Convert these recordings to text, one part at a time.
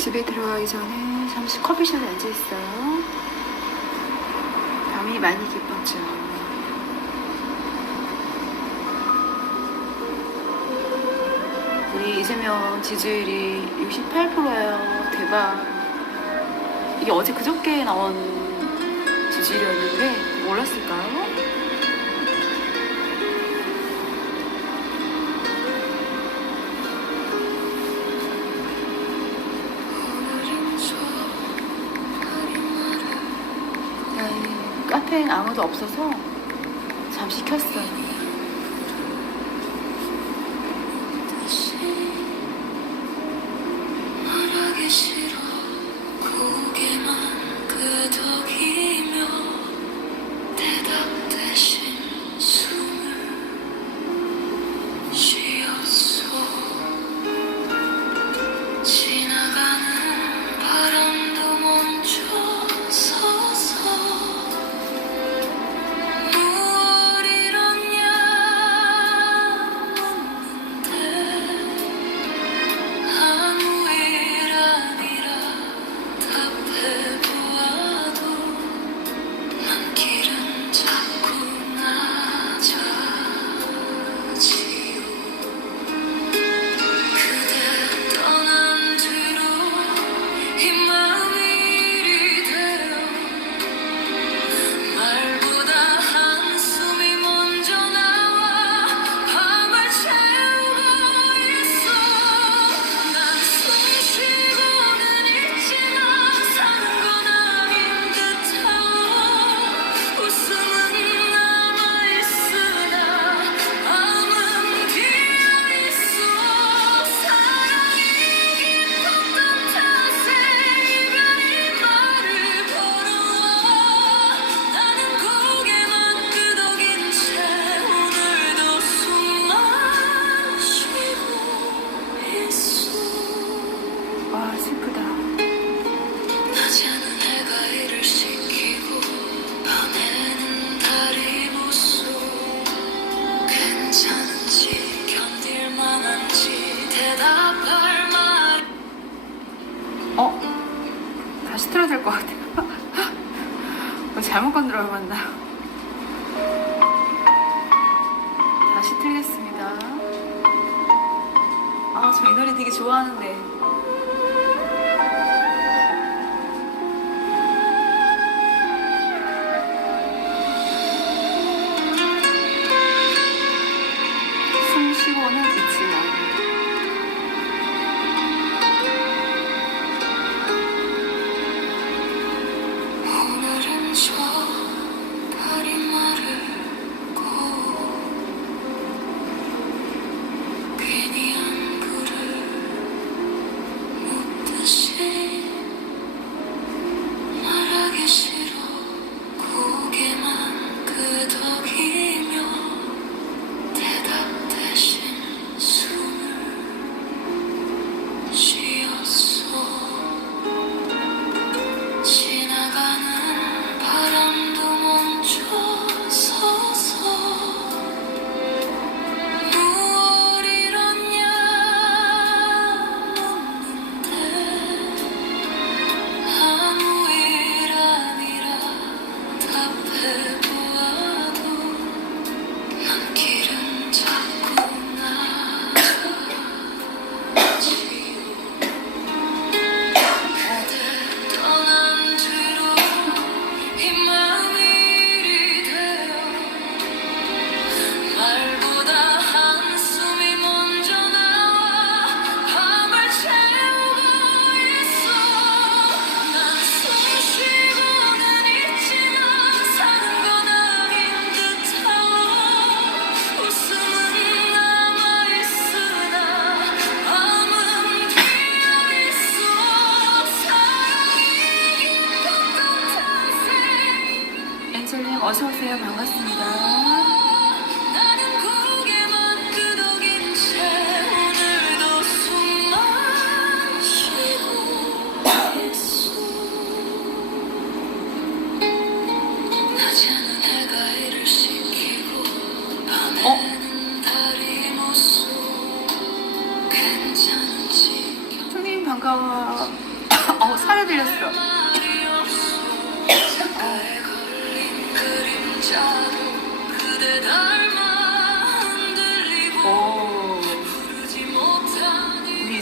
집에 들어가기 전에 잠시 커피숍에 앉아있어요. 밤이 많이 깊었죠. 우리 이재명 지지율이 68%예요. 대박. 이게 어제 그저께 나온 지지율이었는데 몰랐을까요? 아무도 없어서 잠시 켰어요. 뭐 잘못 건드려요 만나요 다시 틀겠습니다. 아 저 이 노래 되게 좋아하는데.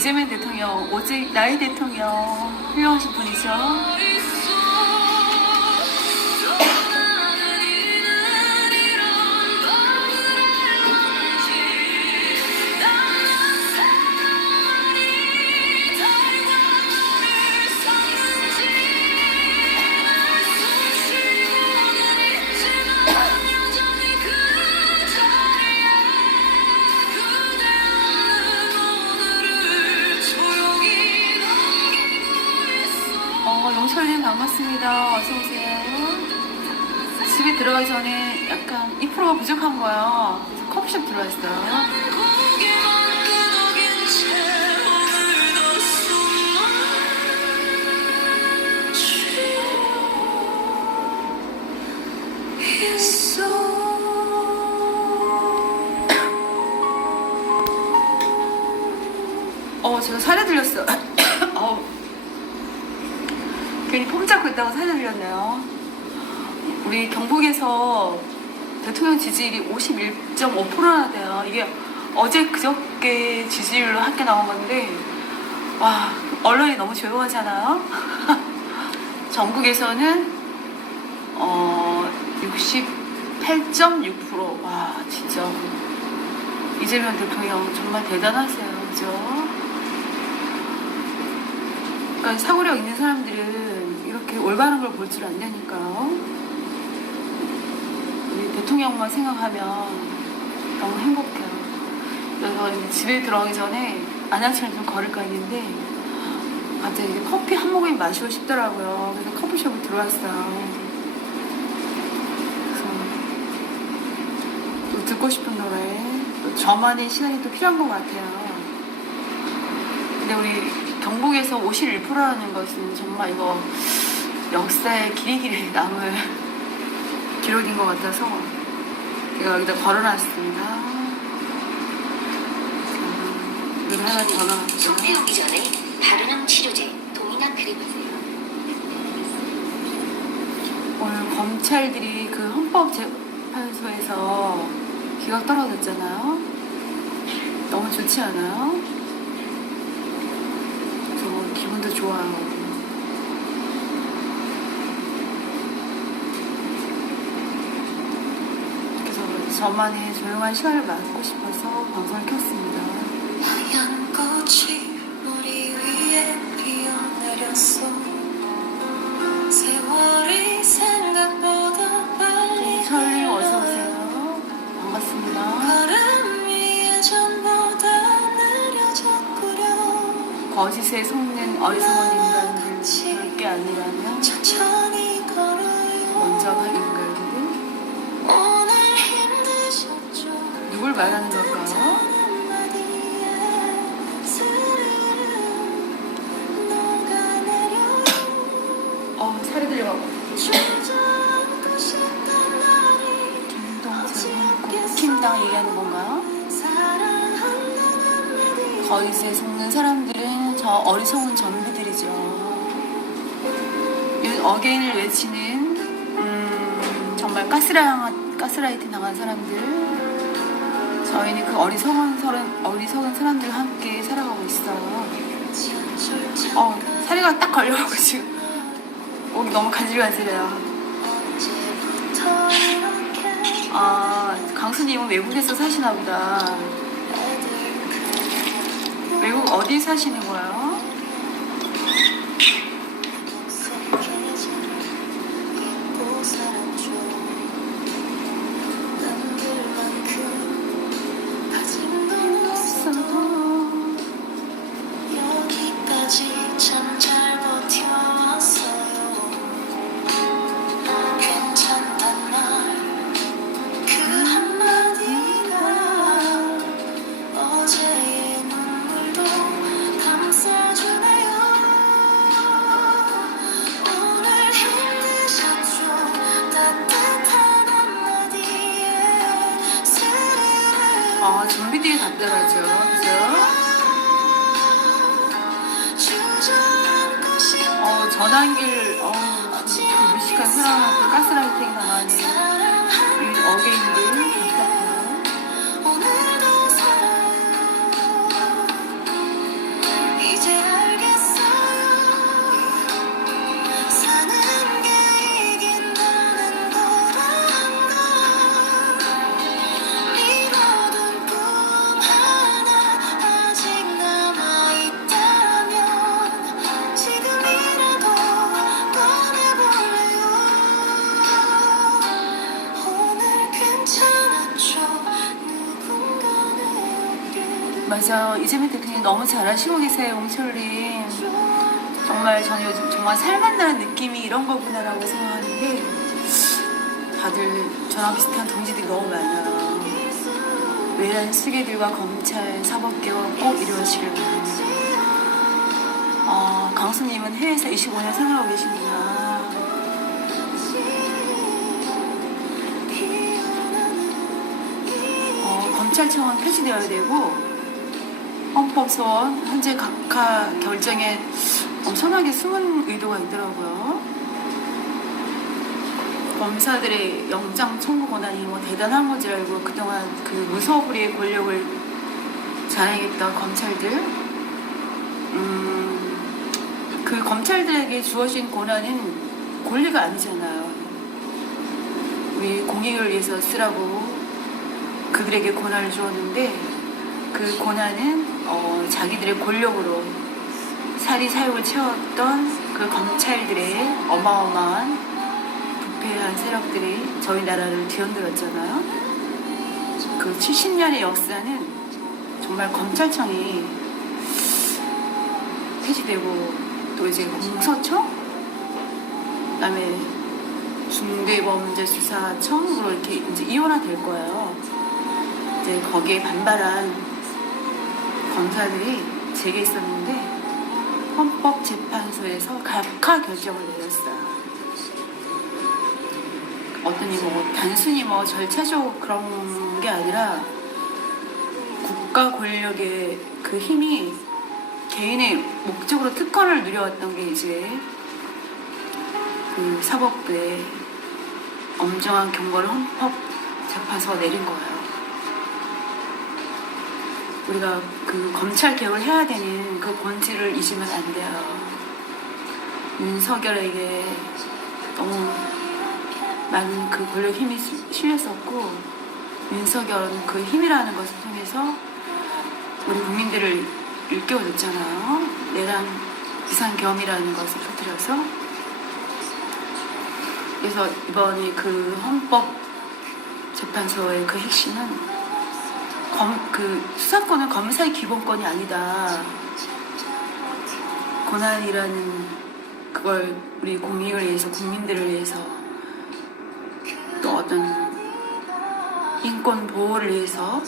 이재명 대통령, 오직 나의 대통령. 훌륭하신 분이죠. 있어 어, 제가 살에 들렸어. 어. 괜히 폼 잡고 있다가 살에 들렸네요. 우리 경북에서 대통령 지지율이 51.5%나 돼요. 이게 어제 그저께 지지율로 함께 나온 건데, 와, 언론이 너무 조용하잖아요. 전국에서는 어, 68.6%. 와, 진짜. 이재명 대통령 정말 대단하세요. 그죠? 그러니까 사고력 있는 사람들은 이렇게 올바른 걸 볼 줄 안다니까요. 우리 대통령만 생각하면. 그래서 집에 들어가기 전에 안양처럼 좀 걸을까 했는데 갑자기 커피 한 모금 마시고 싶더라고요. 그래서 커피숍을 들어왔어요. 그래서 또 듣고 싶은 노래, 또 저만의 시간이 또 필요한 것 같아요. 근데 우리 경북에서 51%라는 것은 정말 이거 역사에 길이 길이 남을 기록인 것 같아서 제가 여기다 걸어놨습니다. 음, 노래 하나 더 속이 나왔고요. 오기 전에 다루는 치료제 동이나 크림하세요. 오늘 검찰들이 그 헌법재판소에서 기각 떨어졌잖아요. 너무 좋지 않아요? 저 기분도 좋아요. 그래서 저만의 조용한 시간을 갖고 싶어서 방송을 켰습니다. 하얀 꽃이 머리 위에 피어내렸어 세월이 생각보다 빨리 철님 흘러 어서 오세요. 반갑습니다. 걸음이 예전보다 느려졌구려 거짓에 속는 어리석은 인간들 별게 아니라면 김당 얘기하는 건가요? 거짓에 속는 사람들은 저 어리석은 전비들이죠. 이 어게인을 외치는 음, 정말 가스라 가스라이팅 당한 사람들. 저희는 그 어리석은 사람 어리석은 사람들과 함께 살아가고 있어요. 어 사리가 딱 걸려가고 지금 목이 너무 간질간질해요. 아 강수님은 외국에서 사시나 보다. 외국 어디 사시는 맞아 이재민 대표님 너무 잘하시고 계세요 옹철님. 정말 저는 요즘 정말 살만나는 느낌이 이런 거구나라고 생각하는데 다들 저랑 비슷한 동지들이 너무 많아요. 외란 수계들과 검찰 사법개혁 꼭 이루어지길 바랍니다 어, 강수님은 해외에서 25년 생활하고 계시구나 어, 검찰청은 폐지되어야 되고 헌법소원 현재 각하 결정에 엄청나게 숨은 의도가 있더라고요. 검사들의 영장 청구 권한이 뭐 대단한 건지 알고 그동안 그 무소불위의 권력을 자행했던 검찰들, 음, 그 검찰들에게 주어진 권한은 권리가 아니잖아요. 우리 공익을 위해서 쓰라고 그들에게 권한을 주었는데 그 권한은 어, 자기들의 권력으로 사리 사욕을 채웠던 그 검찰들의 어마어마한 부패한 세력들이 저희 나라를 뒤흔들었잖아요. 그 70년의 역사는 정말 검찰청이 폐지되고 또 이제 공소청, 그다음에 중대범죄수사청으로 이렇게 이제 이원화될 거예요. 이제 거기에 반발한 검사들이 제기했었는데 헌법재판소에서 각하 결정을 내렸어요. 어떤 뭐 단순히 뭐 절차적 그런 게 아니라 국가 권력의 그 힘이 개인의 목적으로 특권을 누려왔던 게 이제 그 사법부의 엄정한 경고를 헌법 재판소가 내린 거예요. 우리가 그 검찰 개혁을 해야 되는 그 본질을 잊으면 안 돼요. 윤석열에게 너무 많은 그 권력 힘이 실- 실렸었고 윤석열은 그 힘이라는 것을 통해서 우리 국민들을 일깨워줬잖아요. 내랑 비상 겸이라는 것을 터뜨려서 그래서 이번에 그 헌법 재판소의 그 핵심은 검, 그 수사권은 검사의 기본권이 아니다. 고난이라는 그걸 우리 공익을 위해서 국민들을 위해서 또 어떤 인권 보호를 위해서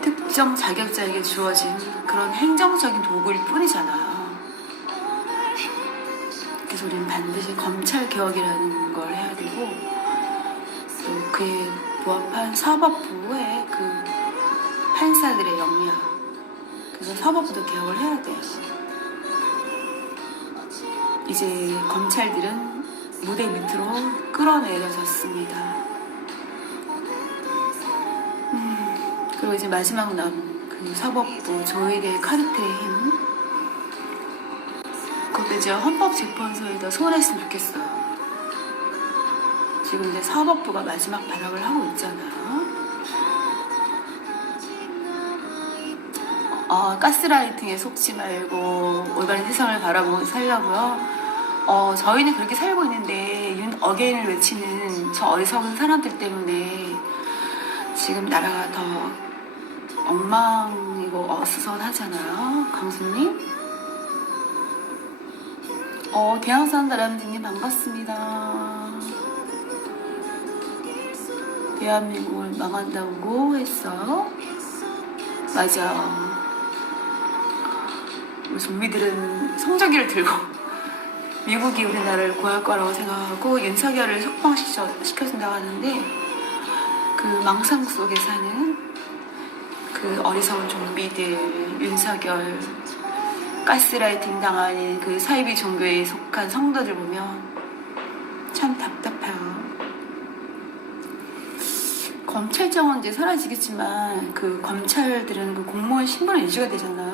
특정 자격자에게 주어진 그런 행정적인 도구일 뿐이잖아. 그래서 우리는 반드시 검찰 개혁이라는 걸 해야 되고 또 그에 부합한 사법부의 그 판사들의 역량 그래서 사법부도 개혁을 해야 돼요. 이제 검찰들은 무대 밑으로 끌어내려졌습니다. 음, 그리고 이제 마지막 남은 그 사법부 조직의 카르텔의 힘 그것도 이제 헌법재판소에다 소원했으면 좋겠어요. 지금 이제 사법부가 마지막 발악을 하고 있잖아요. 어, 가스라이팅에 속지 말고 올바른 세상을 바라보고 살려고요. 어, 저희는 그렇게 살고 있는데 윤 어게인을 외치는 저 어리석은 사람들 때문에 지금 나라가 더 엉망이고 어수선하잖아요. 강수님. 어, 대항산 다람쥐님 반갑습니다. 대한민국을 망한다고 했어요? 맞아. 우리 좀비들은 성적기를 들고 미국이 우리나라를 구할 거라고 생각하고 윤석열을 석방시켜준다고 하는데 그 망상 속에 사는 그 어리석은 좀비들 윤석열 가스라이팅 당하는 그 사이비 종교에 속한 성도들 보면 참 답답해요. 검찰청은 이제 사라지겠지만 그 검찰들은 그 공무원 신분을 유지가 되잖아요.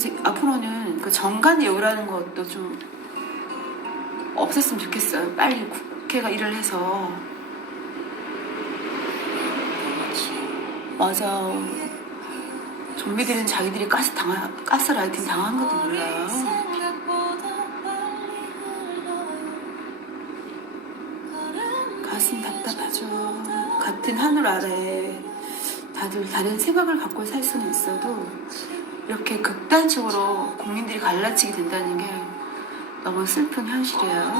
그래서 앞으로는 그 정관 예우라는 것도 좀 없앴으면 좋겠어요. 빨리 국회가 일을 해서 맞아. 좀비들은 자기들이 가스 당하, 가스 라이팅 당한 것도 몰라요. 가슴 답답하죠. 같은 하늘 아래 다들 다른 생각을 갖고 살 수는 있어도 이렇게 극단적으로 국민들이 갈라치게 된다는 게 너무 슬픈 현실이에요.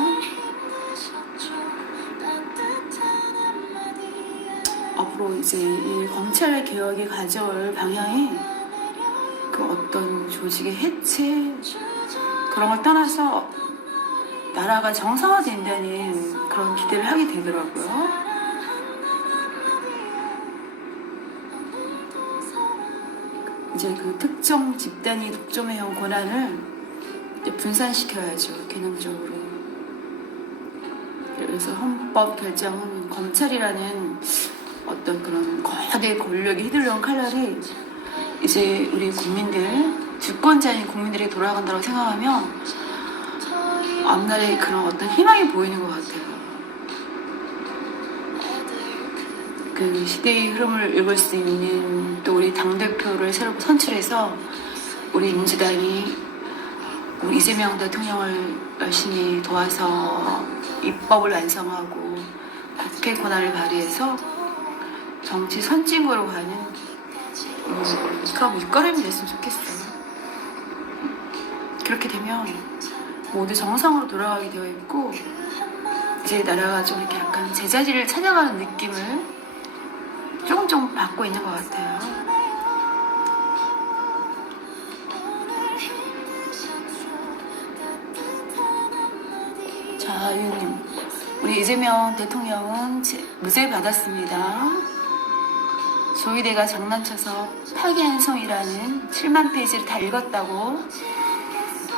앞으로 이제 이 검찰 개혁이 가져올 방향이 그 어떤 조직의 해체 그런 걸 떠나서 나라가 정상화된다는 그런 기대를 하게 되더라고요. 이제 그 특정 집단이 독점해온 권한을 분산시켜야죠, 개념적으로. 그래서 헌법 결정은 검찰이라는 어떤 그런 거대 권력이 휘둘러온 칼날이 이제 우리 국민들, 주권자인 국민들에게 돌아간다고 생각하면 앞날에 그런 어떤 희망이 보이는 것 같아요. 그 시대의 흐름을 읽을 수 있는 또 우리 당대표를 새로 선출해서 우리 민주당이 우리 이재명 대통령을 열심히 도와서 입법을 완성하고 국회 권한을 발휘해서 정치 선진국으로 가는 음, 그런 밑거름이 됐으면 좋겠어요. 그렇게 되면 모두 정상으로 돌아가게 되어 있고 이제 나라가 좀 이렇게 약간 제자리를 찾아가는 느낌을 조금 조금 받고 있는 것 같아요. 자. 우리 이재명 대통령은 제- 무죄 받았습니다. 조이대가 장난쳐서 파기환송이라는 7만 페이지를 다 읽었다고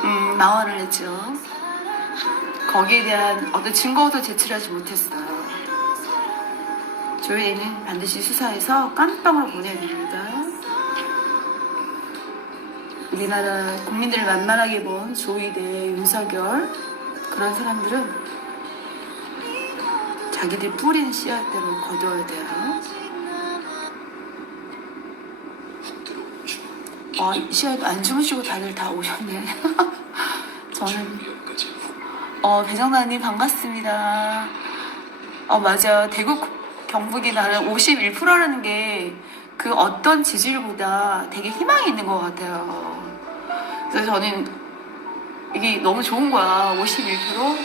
음, 망언을 했죠. 거기에 대한 어떤 증거도 제출하지 못했어요. 조이대는 반드시 수사해서 깜빵으로 보내야 됩니다. 우리나라 국민들을 만만하게 본 조이대, 윤석열 그런 사람들은 자기들 뿌리는 씨앗대로 거둬야 돼요. 아, 이 씨앗 안 주무시고 다들 다 오셨네. 저는 어, 배정나님 반갑습니다. 어, 맞아. 대구 경북이 나는 51%라는 게 그 어떤 지지율보다 되게 희망이 있는 것 같아요. 그래서 저는 이게 너무 좋은 거야. 51%?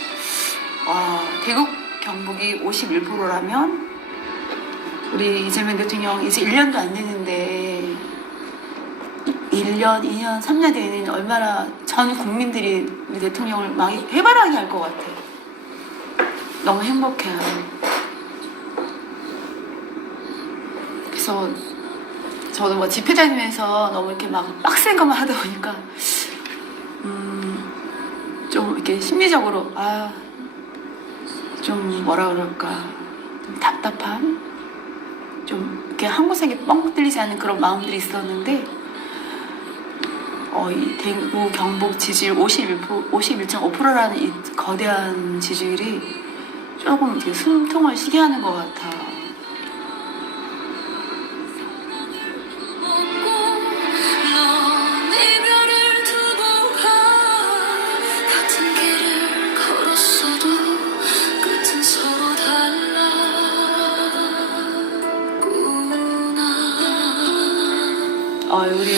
와, 대구 경북이 51%라면 우리 이재명 대통령 이제 1년도 안 됐는데 1년, 2년, 3년 되는 얼마나 전 국민들이 우리 대통령을 막 해바라기 할 것 같아. 너무 행복해요. 그래서 저도 뭐 집회 다니면서 너무 이렇게 막 빡센 것만 하다 보니까 음, 좀 이렇게 심리적으로 아, 좀 뭐라 그럴까 좀 답답한 좀 이렇게 한 곳에 뻥 뚫리지 않는 그런 마음들이 있었는데 어, 이 대구 경북 지지율 51%, 51.5%라는 이 거대한 지지율이 조금 이렇게 숨통을 쉬게 하는 것 같아. 넌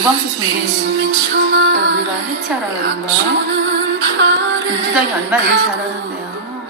유광수 민초나 우리가 해체하라 그런 거야. 민주당이 얼마나 일 잘하는데요.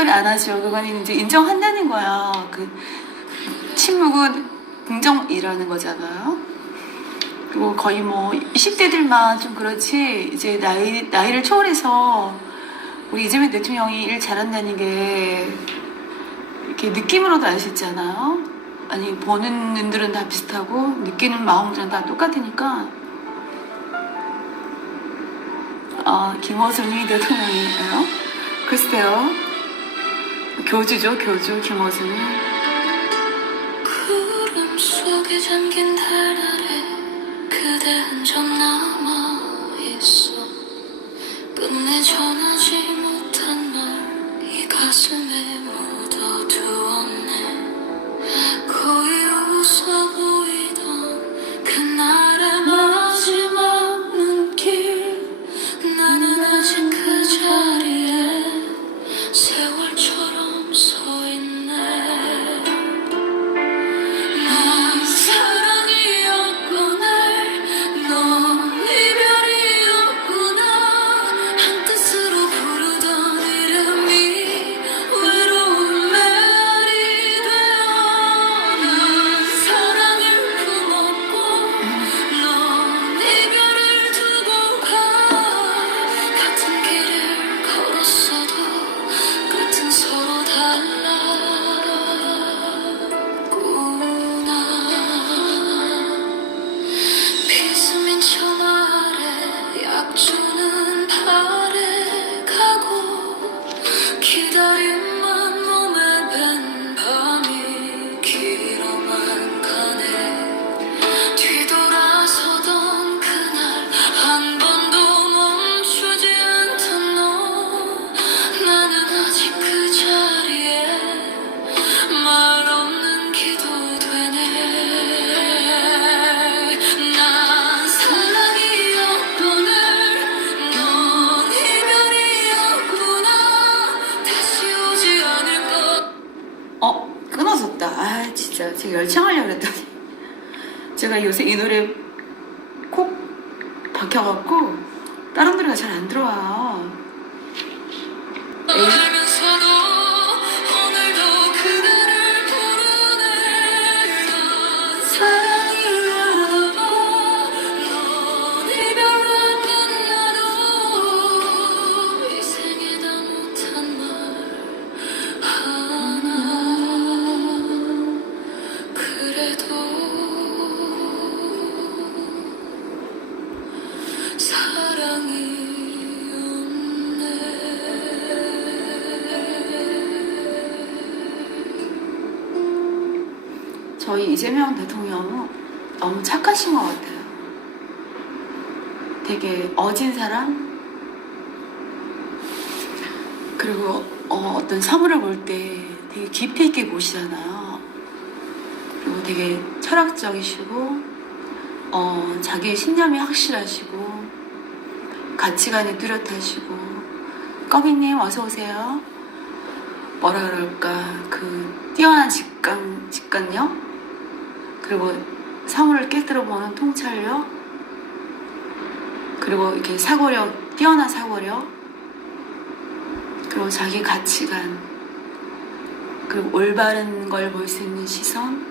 소리 안 하죠. 그건 이제 인정한다는 거야. 그 침묵은 긍정이라는 거잖아요. 그리고 거의 뭐 20대들만 좀 그렇지 이제 나이 나이를 초월해서 우리 이재명 대통령이 일 잘한다는 게 이렇게 느낌으로도 알 수 있잖아요. 아니 보는 눈들은 다 비슷하고 느끼는 마음들은 다 똑같으니까. 아 김어준이 대통령이에요? 글쎄요. 교주죠 교주 김어준이. 구름 속에 잠긴 달 아래 그대 흔적 남아 있어 끝내 전하지 못한 말 이 가슴에 묻 요새 이 노래 콕 박혀갖고 저희 이재명 대통령은 너무 착하신 것 같아요. 되게 어진 사람? 그리고 어, 떤 사물을 볼 때 되게 깊이 있게 보시잖아요. 그리고 되게 철학적이시고, 어, 자기의 신념이 확실하시고, 가치관이 뚜렷하시고, 꺼비님 어서오세요. 뭐라 그럴까, 그, 뛰어난 직감, 직관력? 그리고 사물을 깨뜨려 보는 통찰력? 그리고 이렇게 사고력, 뛰어난 사고력? 그리고 자기 가치관? 그리고 올바른 걸 볼 수 있는 시선?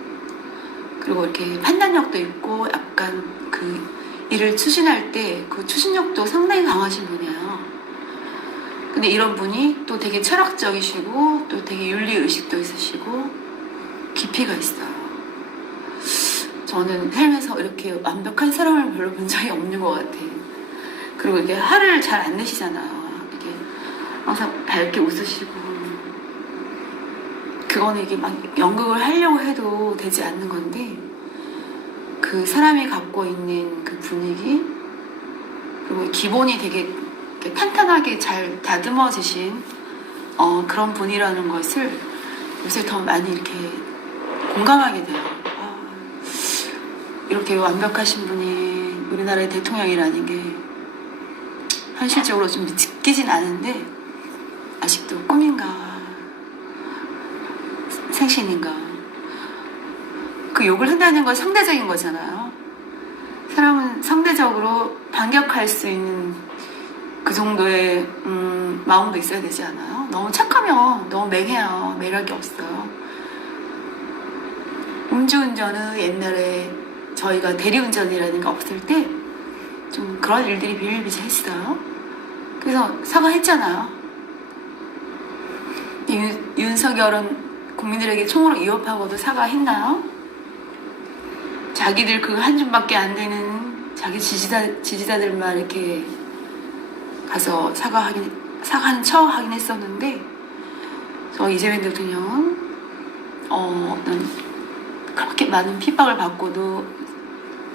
그리고 이렇게 판단력도 있고 약간 그 일을 추진할 때 그 추진력도 상당히 강하신 분이에요. 근데 이런 분이 또 되게 철학적이시고 또 되게 윤리의식도 있으시고 깊이가 있어요. 저는 삶에서 이렇게 완벽한 사람을 별로 본 적이 없는 것 같아요. 그리고 이게 화를 잘 안 내시잖아요. 이게 항상 밝게 웃으시고 그거는 이게 막 연극을 하려고 해도 되지 않는 건데 그 사람이 갖고 있는 그 분위기 그리고 기본이 되게 탄탄하게 잘 다듬어지신 어, 그런 분이라는 것을 요새 더 많이 이렇게 공감하게 돼요. 아, 이렇게 완벽하신 분이 우리나라의 대통령이라는 게 현실적으로 좀 믿기진 않은데 아직도 꿈인가 생신인가 그 욕을 한다는 건 상대적인 거잖아요. 사람은 상대적으로 반격할 수 있는 그 정도의 음, 마음도 있어야 되지 않아요? 너무 착하면 너무 맹해요. 매력이 없어요. 음주운전은 옛날에 저희가 대리운전이라는 게 없을 때 좀 그런 일들이 비일비재했어요. 그래서 사과했잖아요. 윤, 윤석열은 국민들에게 총으로 위협하고도 사과했나요? 자기들 그 한 줌밖에 안 되는 자기 지지자, 지지자들만 이렇게 가서 사과하긴, 사과하는 척 하긴 했었는데, 저 이재명 대통령은, 어, 그렇게 많은 핍박을 받고도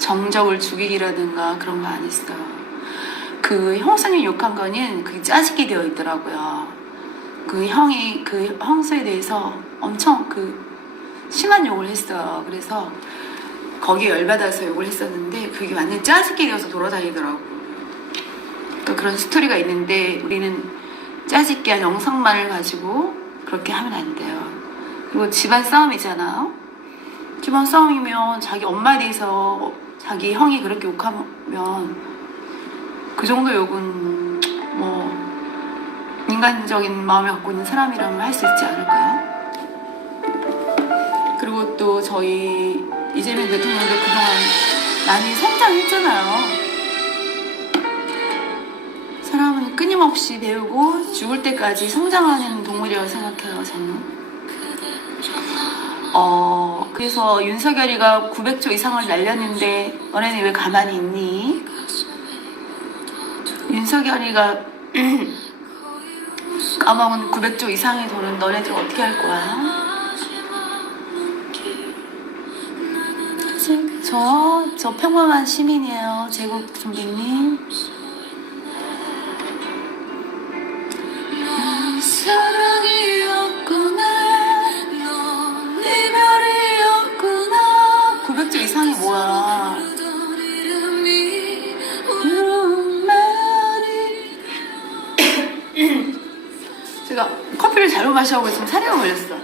정적을 죽이기라든가 그런 거 안 했어요. 그 형수님 욕한 거는 그게 짜집게 되어 있더라고요. 그 형이 그 형수에 대해서 엄청 그 심한 욕을 했어요. 그래서 거기에 열받아서 욕을 했었는데 그게 완전 짜집게 되어서 돌아다니더라고. 그러니까 그런 스토리가 있는데 우리는 짜집게 한 영상만을 가지고 그렇게 하면 안 돼요. 그리고 집안 싸움이잖아요. 집안 싸움이면 자기 엄마에 대해서 자기 형이 그렇게 욕하면 그 정도 욕은 뭐 인간적인 마음을 갖고 있는 사람이라면 할 수 있지 않을까요? 그리고 또 저희 이재명 대통령도 그동안 많이 성장했잖아요. 사람은 끊임없이 배우고 죽을 때까지 성장하는 동물이라고 생각해요, 저는. 어, 그래서 윤석열이가 900조 이상을 날렸는데 너네는 왜 가만히 있니? 윤석열이가 까먹은 900조 이상의 돈은 너네들 어떻게 할 거야? 저, 저 평범한 시민이에요. 제국 선배님. 잘못 마셔고 지금 사례가 걸렸어.